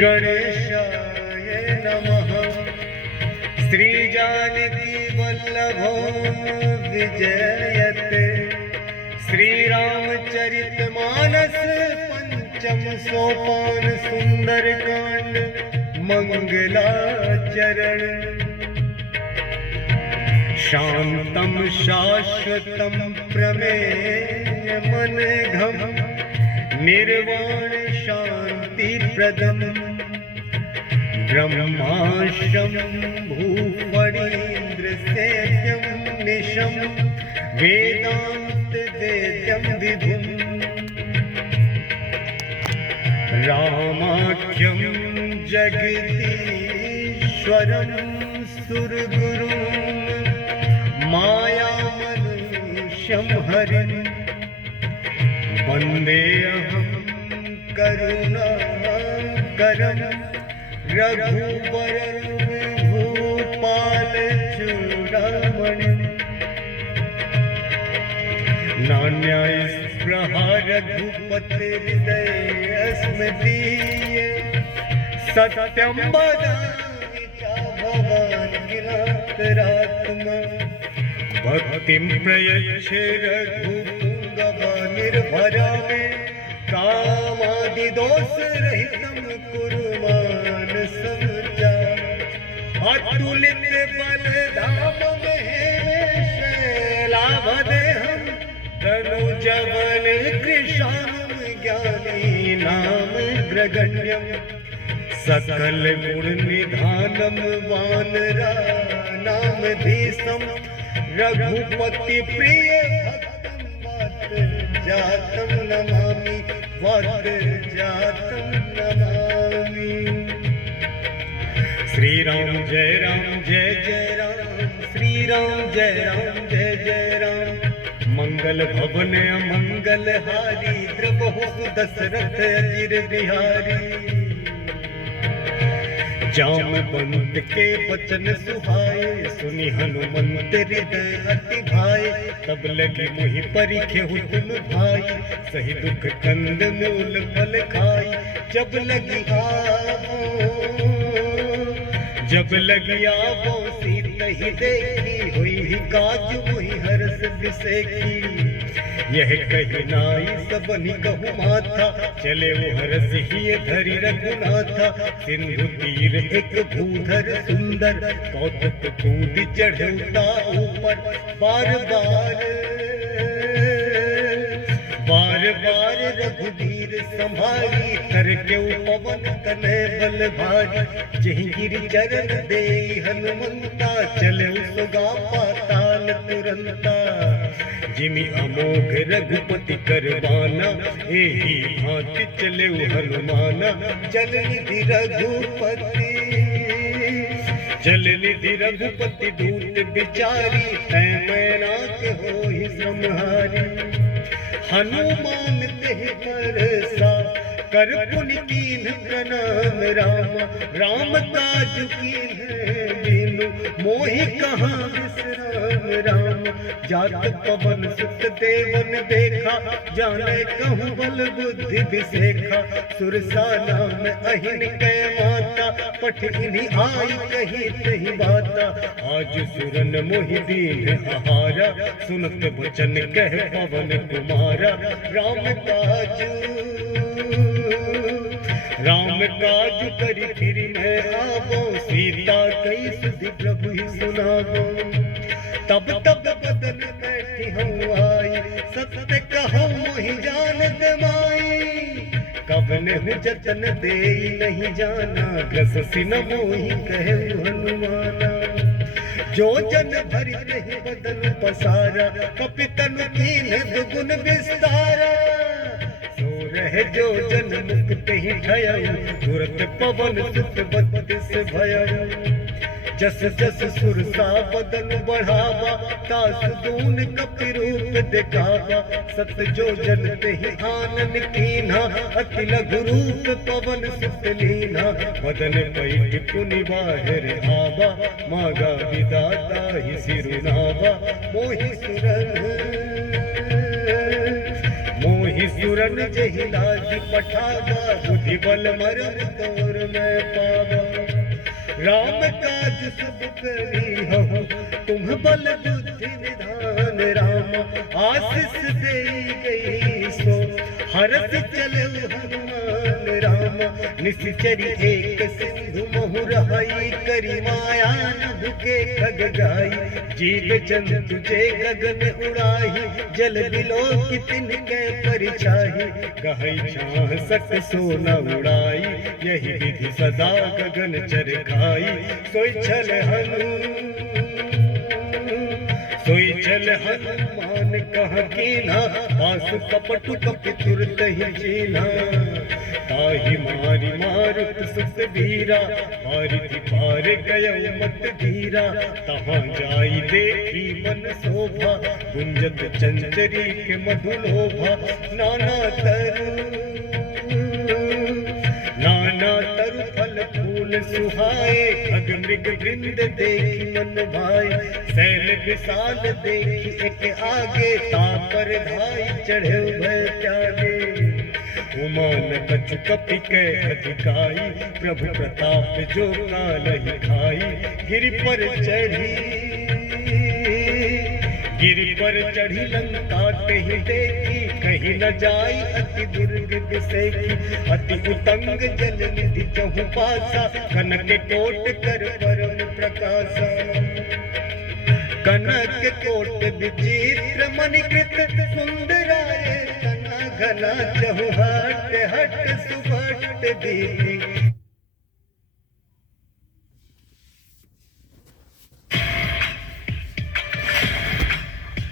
गणेशाय नमः। श्री जानकी वल्लभो विजयते। श्री रामचरितमानस पंचम सोपान सुंदर कांड मंगलाचरण। शांतम शाश्वतम प्रमेय मनघम निर्वाण शांति प्रदम ब्रह्माशम भूपणीन्द्र सेव्यम निशम वेदांत वेद्यम विभुम रामाख्यम जगदीश्वरम सुरगुरुम माया मनुष्यम हरिम वन्देऽहं करुणाकरं रघुवरं भूपालचूडामणिं। नान्यास्पृहा रघुपतिर्हृदयस्मदीय सत्यं वदामि च भवान् किलान्तरात्मा। भक्तिं प्रयच्छ रघुपुङ्गवनिर्भरा मे कामादिदोष रहितं कुरु मानसं च। अतुलित बलधाम महेश लाभदेहं तनुजबल कृशानं ज्ञानी नाम ग्रगण्यं। सकल गुण निधानं वानराणामधीशं रघुपति प्रिय भक्तं जातं नमामि जातं नमामि। श्री राम जय जय राम। श्री राम जय जय राम। मंगल भवन अमंगल हारी द्रवहु दशरथ अजिर बिहारी। जामवंत के वचन सुहाए सुनि हनुमंत हृदय अति भाए। तब लगी मोहि परिखेहु तुम भाई सही दुख कंद मूल फल खाई। जब लगी आवो सीतहि देखी हुई ही काज मोहि हर्ष विसेखी। यह कही नाई सबनि कहु माथा चले वो हरस ही धरि रघुनाथा। सिंधु तीर एक भूधर सुंदर कौतुक कूद चढ़ता ऊपर। बार बार रघुवीर संभाली करके पवन तनय बल भारी। जहि गिरि चरण दे हनुमंता चले सुगा पाताल तुरंता। जिमि अमोघ रघुपति करवाना एही भांति चले हनुमाना। चल निधि रघुपति दूत बिचारी तै मैनाक होहि श्रमहारी। हनुमान तेह परसा कर पुनि कीन्ह प्रणाम रामा। राम काज कीन्ह बिनु मोहि कहाँ विश्राम राम। जात पवन सुत देवन देखा जाने कहूँ बल बुद्धि विसेखा। सुरसा नाम अहिन कै माता पठ इन्हीं आई कही तही बाता। आज सुरन मोहि दीन आहारा सुनत वचन कह पवन कुमारा। राम काज करि फिर मैं आवो सीता कई सुधि प्रभु ही सुनावो। तब बदन बैठी हूँ आई सत्य कहूँ मोहि जानत माई। कवन जतन दे नहीं जाना ग्रस सिन मोहि कहे हनुमाना। जो जन भरि रही बदन पसारा कपितन कीन्ह दुगुन विस्तारा। सो रह जो जन मुक्त ही ठयऊ तुरत पवन सुत बत्तीस भयऊ। जस जस सुरसा बदन बढ़ावा तास दून कपि रूप दिखावा। सत जो जन तेहि आनन कीन्हा अति लघु रूप पवन सुत लीन्हा। बदन पैठ पुनि बाहिर आवा मागा विदाता ही सिरुनावा। मोहि मोहि सुरन जहि लाज पठावा बुद्धि बल मरम तोर मैं पावा राम काज सब करी हो तुम बल बुद्धि निधान राम आशीष दे गई सो हरस चले हनुमान राम निश्चरी एक सिंधु मोहु रहाई करी माया नभ के खग गाई जीव जंतु जे गगन उड़ाही जल बिलो की तिनके परिछाही कहै छाह सक सो न उड़ाई यही विधि सदा गगन चर खाई सोई चल हनुमान कह कीना आसु कपट कपि तुरत ही जीना ताहि मारी मारुत सुत वीरा मारिति पार गय मत धीरा तहाँ जाई देखी मन शोभा गुंजत चंचरी के मधुलोभा नाना तरु फल फूल सुहाए खग मृग वृंद देखी मन भाए सैल विशाल देखी एक आगे तापर धाई चढ़े भय त्यागे उमान कछु कपि के अधिकाई प्रभु प्रताप जो काल ही खाई गिरि पर चढ़ी लंका ते ही देखी कहीं न जाई अति दुर्ग बिसेखी अति उतंग जल निधि चहु पासा कनक कोट कर परम प्रकाशा कनक कोट विचित्र मणिकृत सुंदराय तना घना चहु हट हट सुभट दीदी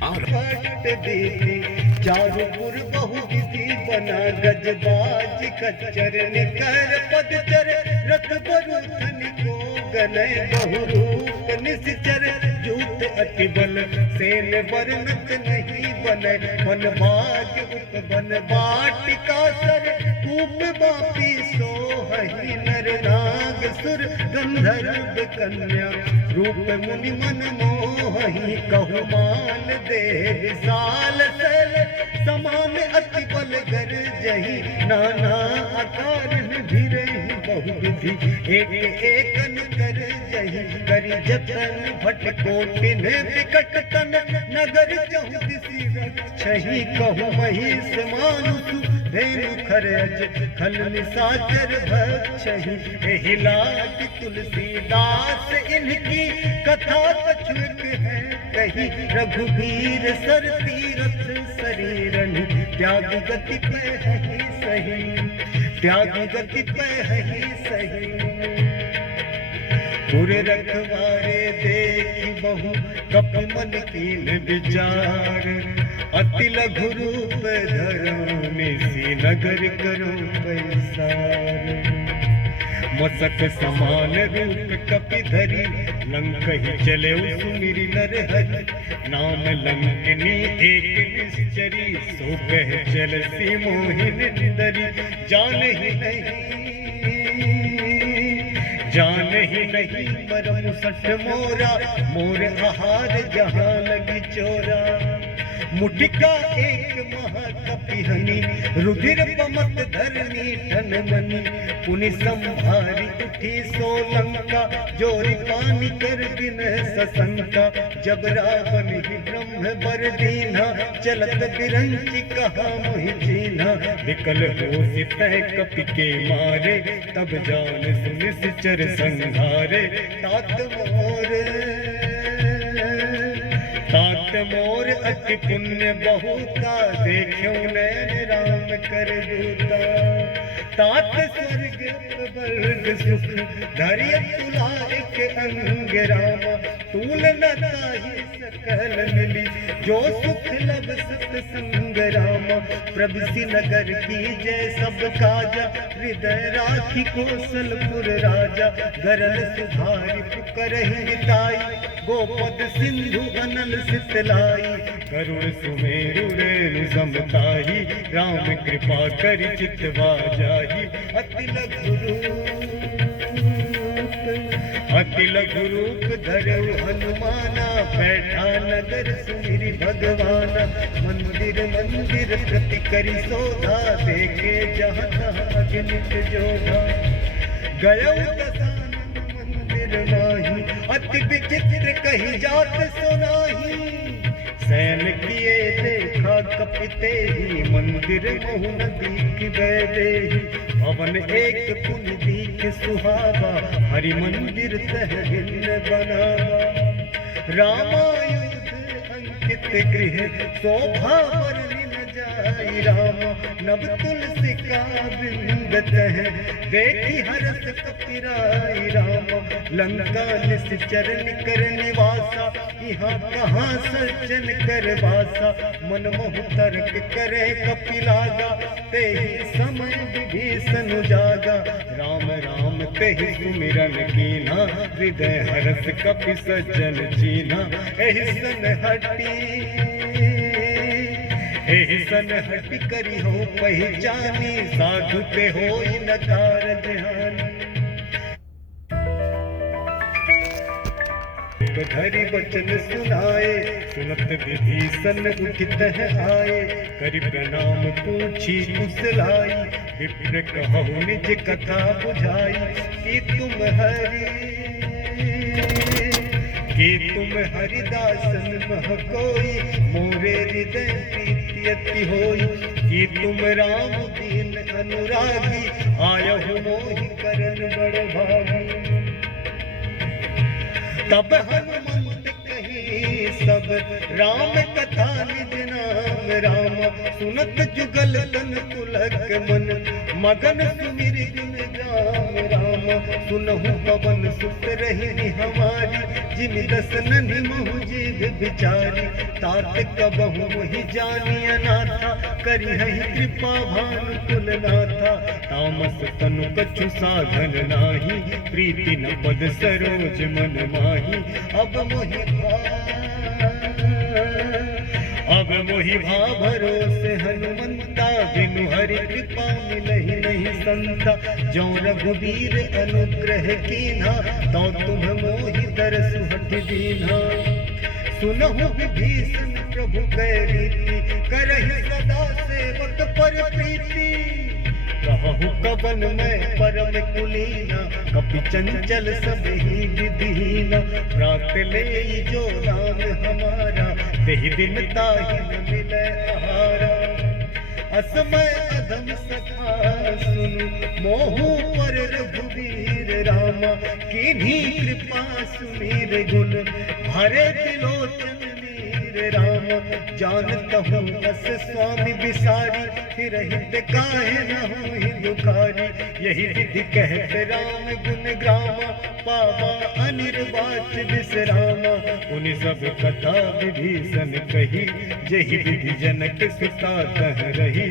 हट दीदी चारुपुर बहु विधि बना गजबाज खच्चर निकर पदचर रथ बरुधन को गनय बहु रूप निश्चर जूत अति बल सेन वर्णत नहीं बने बन भाग उपवन बाटिका सर कूप बापी सोहहि नर नाग सुर गंधर्व कन्या रूप मुनि मन मोहि कहु मान दे विशाल सल समान अति बल गर जही नाना आकार भिरहि बहु विधि एक एकन कर जही करी जतन भट कोटिन विकट तन नगर चहु दिसि रक्षहि कहु महिष मानुष धेनु खरज खल निसाचर भक्षहि एहि लाग तुलसीदास इनकी कथा कछुक है कही रघुवीर सर तीरथ शरीरन त्याग गति पे है सही त्याग गति पे है सही पुर रखवारे देखी बहु कप मन कीन विचार अति लघु रूप धरो निसी नगर करो पैसार मसक समान रूप कपि धरी लंक ही चले सुमिरि नर हरि नाम लंकनी एक निश्चरी सो कह चल सी मोहिन दरी जान ही नहीं परम सठ मोरा मोर आहार जहाँ लगी चोरा मुटिका एक महाकपिहनी रुधिर पमत धरनी ठन मनी पुनि संभारी उठी सोलंका जोरी पानी कर बिन ससंका जब रावण ही ब्रह्म बर दीना चलत बिरंची कहा मोहि चीना विकल हो सितह कपि के मारे तब जान सुनिश्चर संघारे तात मोर अति पुण्य बहुता देखो नैन राम कर दूता तात स्वर्ग वर्ग सुख धैर्य तुला एक अंग राम तूल न ताहि सकल मिली जो सुख लब सत्संग राम प्रभु नगर की जय सब काजा हृदय राखी कौशलपुर राजा गरल सुधारी पुकरहि हिताई गोपद सिंधु अनल सितलाई करुण सुमेरु रेणु समताही राम कृपा करि चितवा जाहि अति अति लघु रूप धरऊ हनुमाना, बैठा नगर सुमिरि भगवाना। मंदिर मंदिर प्रति करि शोधा, देखे जहाँ तहाँ अगणित जोधा। गयऊ दशानन मंदिर माही, अति विचित्र कही जात सुनाही। सैन किए देखा कपिते ही, मंदिर मोह नदी बैदे। भवन एक पुन दीख सुहावा, हरि मंदिर तह भिन्न बनावा। रामायुध अंकित गृह, शोभा वर्णि न जाई रामा। नव तुलसी का वृंद तह, देखी हरस कपिराई रामा। लंका निश्चर निकर निवासा, यहाँ कहाँ सज्जन कर वासा। मनमोह तर्क करे कपिलागा, तेहि समय विभीषण जागा। राम राम तेहि सुमिरन कीना, हृदय हरस कपि सज्जन चीना। एहि सन हटि करि हो पहिचानी, साधु ते होई न कारज हानि। धरि वचन सुनाए, सुनत विभीषण उठित आए। करि प्रणाम पूछी कुशलाई, विप्र कहु निज कथा बुझाई। कि तुम हरिदासन मह कोई, मोरे हृदय प्रीति अति होई। कि तुम राम दीन अनुरागी, आयहु मोहि करन बड़ भागी। तब हनुमंत कही सब, राम कथा निज नाम रामा। सुनत जुगल तन पुलक मन, मगन सुमिरि गुण गाम रामा। सुनहु पवन सुत रही हमारी, जिन दस नन्हि मोह जीव बिचारी। तात कबहु मोहि जानी अनाथा, करिहहि कृपा भानु कुलनाथा। तामस तनु कछु साधन नाही, प्रीति न पद सरोज मन माही। अब मोहि भा भरोसे हनुमंता, बिनु हरि कृपा मिलहि नहीं संता। जो रघुबीर अनुग्रह कीन्हा, तो तुम मोहि दरसु हठि दीन्हा। सुनहु विभीषण प्रभु कै रीति, करहि सदा सेवक पर प्रीति। कहु कवन मैं परम कुलीना, कपि चंचल सब ही विधिहीना। प्रात ले जो नाम हमारा, तेहि दिन ताहि न मिलै आहारा। असमय अधम सखा सुनु, मोहु पर रघुवीर रामा। किन्हीं कृपा सुमीर गुण, भरे त्रिलोचन राम। जानत हूँ बस स्वामी बिसारी, फिर हित काहे न होहि दुखारी। यही विधि कहत राम गुण ग्रामा, पावा अनिर्वाच विश्रामा। उन सब कथा विभीषण कही, जही विधि जनक सुता तह रही।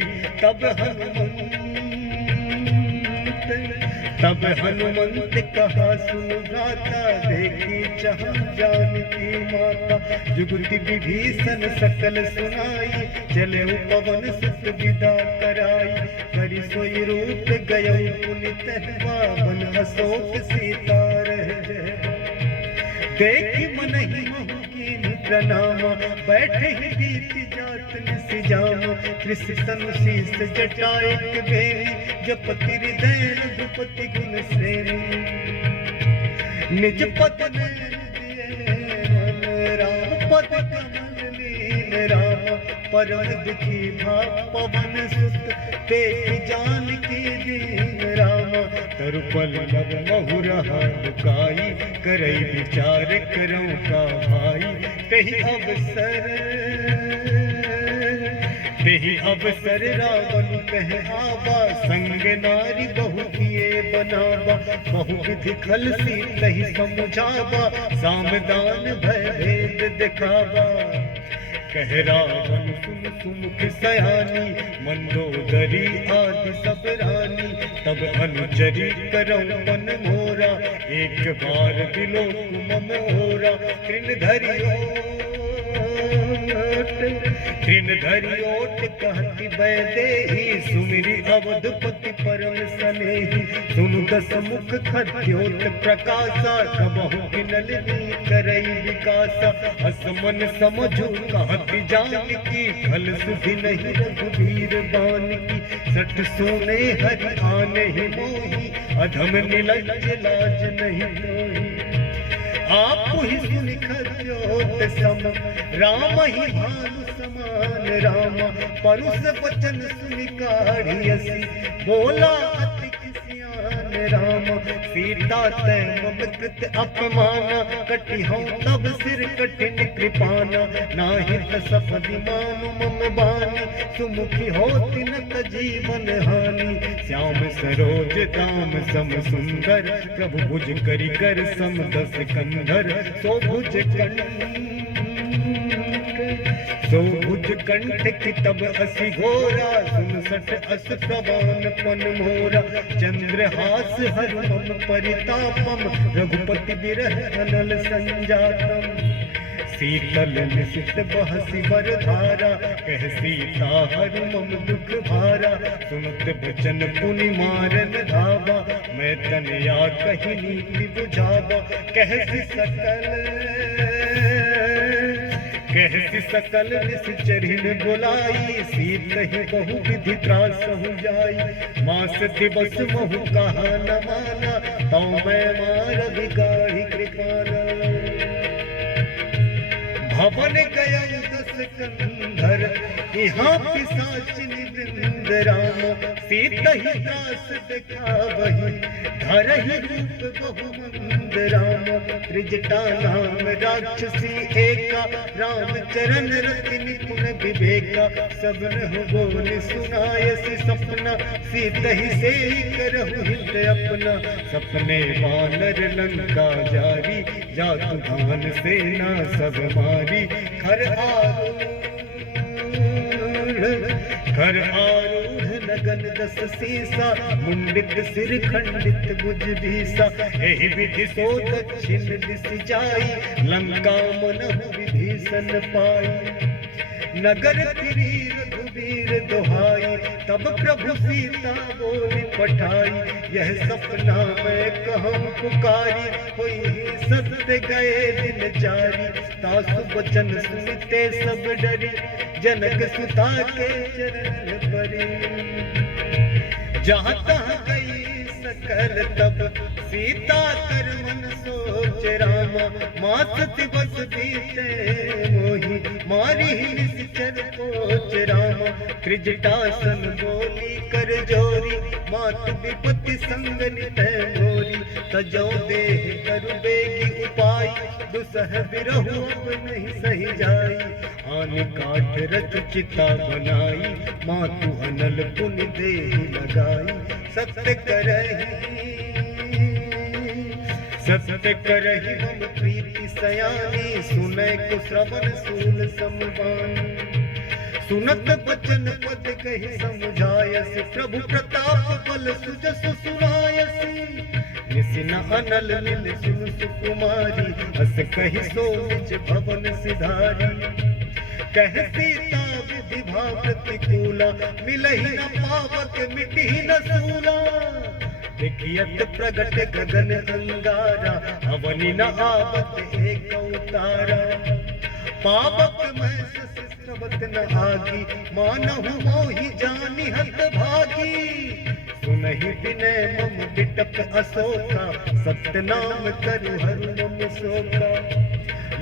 तब हनुमंत कहा सुन भ्राता, देखी चाह जानकी माता। जुगति विभीषण सकल सुनाई, चले पवन सुत विदा कराई। करि सोई रूप गयऊ पुनित, पावन अशोक सीता रह जय। देखि मनहि मोह कीन्हि प्रणामा, बैठे ही बीति जात निसिजामा। कृषि तनु शीस जटा एक बेनी, जपति हृदय रघुपति गुण श्रेणी। निज पद नैन दिए मन, राम पद कमल लीन राम। परम दुखी भा पवन सुत, देखि जानकी दीन रामा। तरुपल लव महु रहा लुकाई, करई विचार करऊं का भाई। तेहि अवसर रावण कह आवा, संग नारी बहु किए बनावा। बहु विधि खल सीतहि समझावा, सामदान भय भेद दिखावा। कह रावण सुन सुमुख सयानी, मंदोदरी आदि सब रानी। तब अनुचरी करऊं मन मोरा, एक बार दिलो मम ओरा। कृन धरियो तृण धरि ओट कहति वैदेही सुमिरि अवधपति परम स्नेही सुनु दस मुख खद्योत प्रकाशा कबहु किनलिनी करई विकासा असमन समझु कहति जानकी फल सुधि नहीं रघुवीर बानकी सठ सोने हरि आने ही मोही अधम निलज्ज लाज नहीं कोई आप ही सुनि खद्योत सम राम ही भानु समान राम परुष वचन सुनि काढ़ियसी बोला अति किसियान राम सीता तै मम कृत अपमान कटि हूँ तब सिर कठिन कृपाना नाहित सपदि मानु मम बानी सुमुखी होति न जीवन हानि श्याम सरोज दाम सम सुंदर प्रभु भुज करि कर सम दस कंधर सो भुज कंठ की तब असि घोरा सुन सठ अस प्रवान पन मोरा चंद्रहास हर मम परितापम रघुपति बिरह अनल संजातम शीतल निशित बहसी बर धारा कह सीता हर मम दुख भारा सुनत बचन पुनि मारन धावा मैं तनया कही नीति बुझावा कहसी सकल निश्चरिन बुलाई सीत ही बहु विधि त्रास हो जाई मास दिवस महु कहा न माना तौ मैं मार बिगाड़ी कृपाना भवन गया दस कंधर यहाँ पिशाचिनी वृंद राम सीता ही दास दिखावही धरहि रूप बहुमंद राम त्रिजटा नाम राक्षसी एका राम चरण रति निपुण विवेका सबन हो बोल सुनायसी सपना सीता ही से करहु हित अपना सपने वानर लंका जारी जातु धान सेना सब मारी घर आरूढ़ लगन दस सीसा मुंडित सिर खंडित भुज भीसा एहि विधि सो दक्षिण दिस जाई लंका मनहु विभीषण पाई नगर फिरी रघुवीर दोहाई तब प्रभु सीता बोली पठाई यह सपना मैं कहूँ पुकारी होई सत्य गए दिन जारी तासु वचन सुनते सब डरी जनक सुता के चरण परी जहाँ तहाँ गई सकल तब सीता कर मन सोच रामा मात दिवस बीते मोही मारी निश्चर पोच रामा त्रिजटासन बोली कर जोरी मात विपत्ति संग नित मोरी तजो देह करु बेगी उपाय दुसह बिरहु अब नहीं सही जाई आन काठ रच चिता बनाई मातु अनल पुनि देह लगाई सत्य करहि मम प्रीति सयानी सुनै को श्रवण सूल समवानी सुनत बचन पद कहि समझायस प्रभु प्रताप बल सुजस सुनायसी निसिन अनल नील सुन सुकुमारी हस कहि सो निज भवन सिधारी कह सीता विधि भाव प्रतिकूला मिलहि न पावक मिटि न सूला देखियत प्रगट गगन अंगारा अवनि न आवत एक अवतारा पावक मैं सस्त्रवत न आगी मानहु मोहि जानि हत भागी सुनहि विनय मम बिटप अशोका सत्य नाम करु हरु मम शोका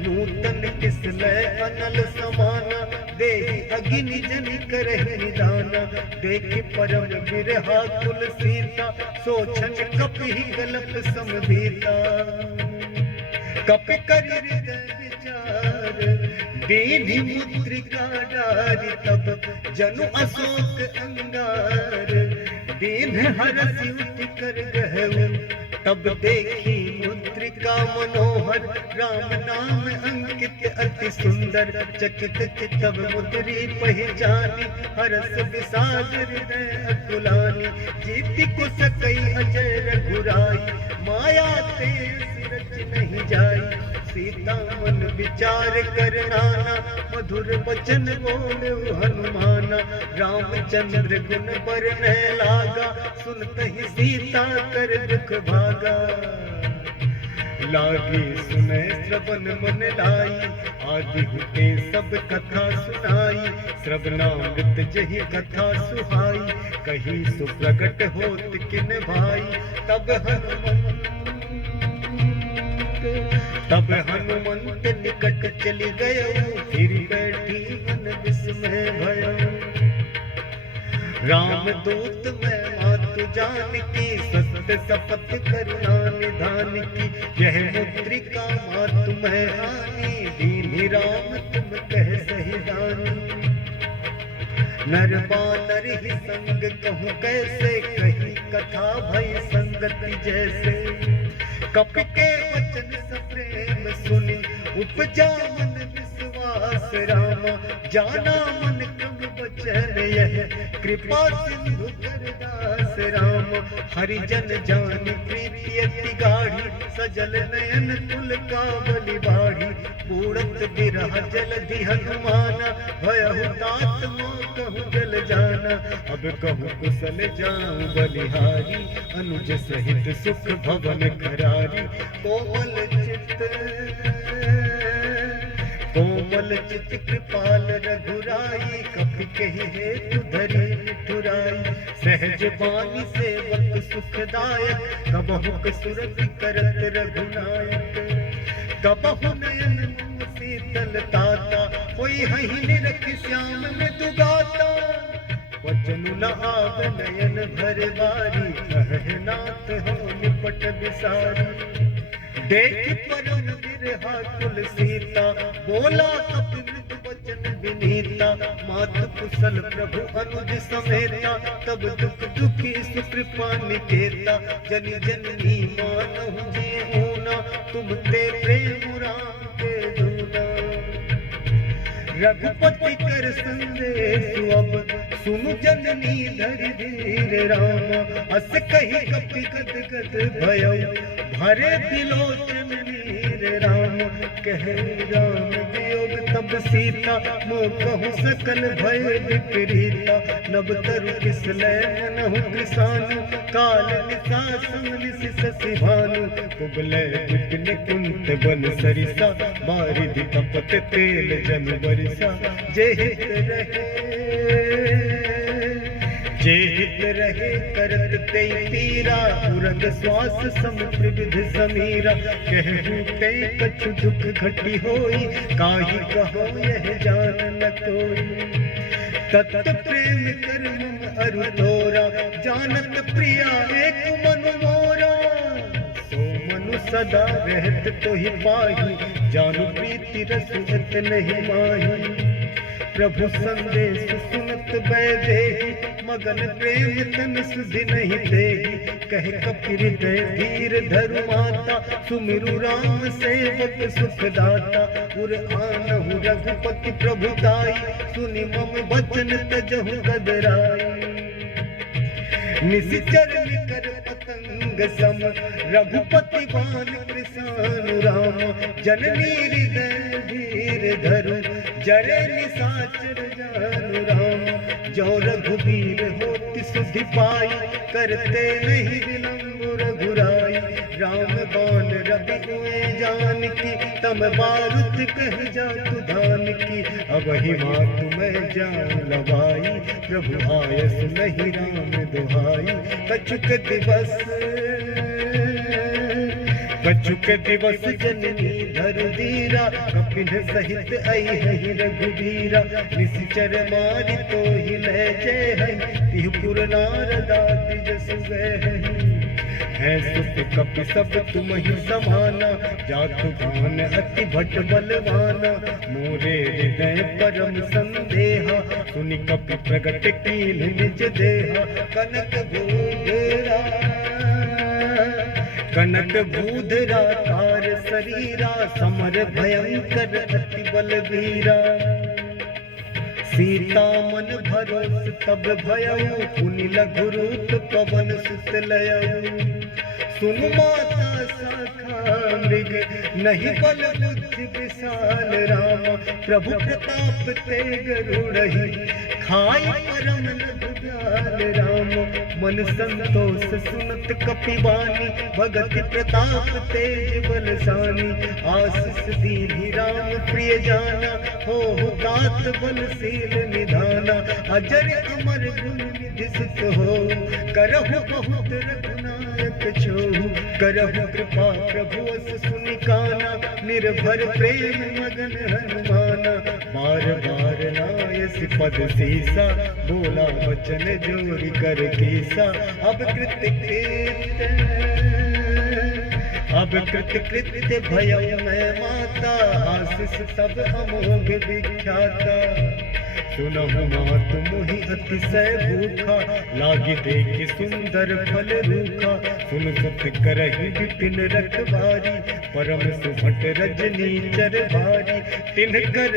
नूतन किसलय अनल समाना देहि अग्नि जनि करहि निदाना देखि परम बिरहा कुल सीता सोचन कपि गलप समभीता कपि करि हृदय विचार दीनि मुद्रिका डारि तब जनु अशोक अंगार दीन हरसि उठि कर गहु तब देखी मुद्रिका मनोहर राम नाम अंकित अति सुंदर चकित चितव मुद्री पहचानी हरस विषाद हृदय अकुलानी जीति को सकई अजय रघुराई माया ते सिरच नहीं जाई सीता मन विचार कर नाना, मधुर वचन बोले हनुमाना। रामचंद्र गुण बरने लागा, सुनते ही सीता कर दुख भागा। लागी सुने श्रवण मन लाई, आदि हुते सब कथा सुनाई। श्रवणामृत जही कथा सुहाई, कही सुप्रगट होत किन भाई। तब हनुमंत निकट चली गयो, फिर बैठी मन विस्मय भयो। राम दूत मैं मातु जानकी, सत्य शपथ करुणा निधान की। यह मुद्रिका मातु मैं रानी, दीनी राम तुम कह सही दानी। नर बानर ही संग कहूँ कैसे, कही कथा भई संगति जैसे। कपि के वचन सप्रेम सुनी, उपजा मन विश्वास रामा। जाना मन कम वचन यह, कृपा सिंधु करदास राम। हरिजन जानी प्रीति अति गाढ़ी, सजल नयन कुल कावली बाढ़ी। पूरत बिरह जलधि हनुमाना, भयहु तात मोह कहूँ जल जाना। अब कहूँ कुशल जाऊं बलिहारी, अनुज सहित सुख भवन खरारी। कोमल चित कृपाल रघुराई, कपि कहि हेतु धरि ठुराई। सहज बानी सेवक सुखदायक, कबहुक सुरति करत रघुनायक। कबहु नयन मुँह शीतल ताता, कोई हहि निरख श्याम मृदु गाता। वचनु न आव नयन भर बारी, कहे नाथ हो निपट बिसारी। देख परम बिरहा कुल सीता, बोला कपि मृदु वचन विनीता। मातु कुशल प्रभु अनुज समेता, तब दुख दुखी सुकृपा निकेता। जनि जननी मानहु जी ऊना, तुम ते प्रेम राम के दूना। रघुपति कर संदेश अब, सुनु जननी धरि धीर रामा। अस कही कपि गद गद भयो, भरे बिलोचन नीर राम। कहे राम वियोग तब सीता, मोह कहूँ सकल भय विपरीता। नभ तरु किसलय मनहु कृसानु, काल निसा संलिसि शशि भानु। कुबलय विपिन कुंत बन सरिसा, बारिधि तपत तेल जन बरिसा। जे हित रहे करत तेई पीरा, उरग श्वास सम त्रिविध समीरा। कहूँ ते कछु दुख घटी होई, काहि कहो यह जान न कोई। तत प्रेम कर मम अरु तोरा, जानत प्रिया एक मनु मोरा। सो मनु सदा रहत तोहि पाही, जानू प्रीति रस जत नहीं माही। प्रभु संदेश सुनत बैदेही, मगन प्रेम तन सुधि नहीं देही। कह कपि हृदय धीर धरु माता, सुमिरु राम सेवक सुखदाता। उर आनहु रघुपति प्रभु दाई, सुनि मम वचन तजहु गदराई। निशिचर निकर पतंग सम, रघुपति बान कृसानु राम। जननी हृदय धीर धरु, जरे निशाचर जानु राम। जो रघुबीर होति सुधि पाई, करते नहीं विलंब रघुराई। राम बाण रवि हुए जानकी, तम बारुद कह जातु धानकी। अब ही मातु मैं जान लवाई, प्रभु आयस नहीं राम दुहाई। कछुक दिवस जननी धरु धीरा, कपिन सहित आई है रघुबीरा। निशिचर मारि तो ही ले जय है, तिहुपुर नारदाति जसु गए है। सुत कपि सब तुम ही समाना, जातु भान अति भट बलवाना। मोरे हृदय परम संदेहा, सुनि कपि प्रगट कीन निज देहा। कनक भूधरा तार शरीरा, समर भयंकर अति बलवीरा। सीता मन भरोस तब भयउ, पुनि लघु रूप पवन सुत लयउ। सुन माता सखा मृग नहीं बल बुद्धि विशाल राम प्रभु प्रताप ते गरुड़हि खाई परम लघुलाल राम मन संतोष सुनत कपिवानी भगति प्रताप तेज बलशानी आशीष दीनि राम प्रिय जाना हो दात बलशील निधाना अजर अमर गुण निधि सुत हो करहु बहुत रघुनायक छोहु करहु कृपा प्रभु अस सुनि काना निर्भर प्रेम मगन हनुमाना बार बार नायस पद सीसा बोला वचन जोरि कर कीसा अब कृत्य भय मैं माता आशीष सब अमोघ विख्याता सुनहु मात मोहि अतिशय भूखा लागी देखि सुंदर फल रूखा सुन सुत करहि विपिन रखवारी परम सुभट रजनी चर भारी तिनकर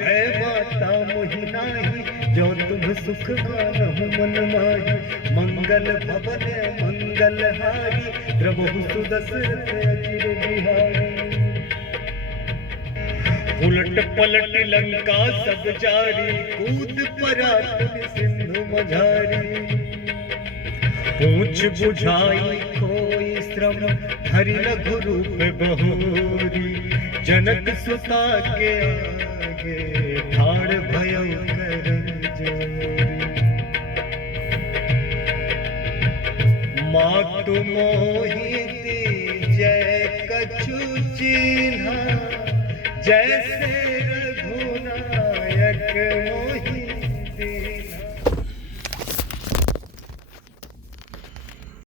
भय माता मोहि नाही जो तुम सुख मानहु मन माही मंगल भवन मंगल हारी द्रवहु सुदशरथ अचिर बिहारी उलट पलट लंका सब जारी कूद परा तुम सिंधु मझारी पूछ बुझाई खोई श्रम हरि लघु रूप बहोरी जनक सुता के आगे ठाड़ भयो करन जोरी मातु मोहि जय कछु चिन्हा जैसे रघुनायक मोहि दीन्हा।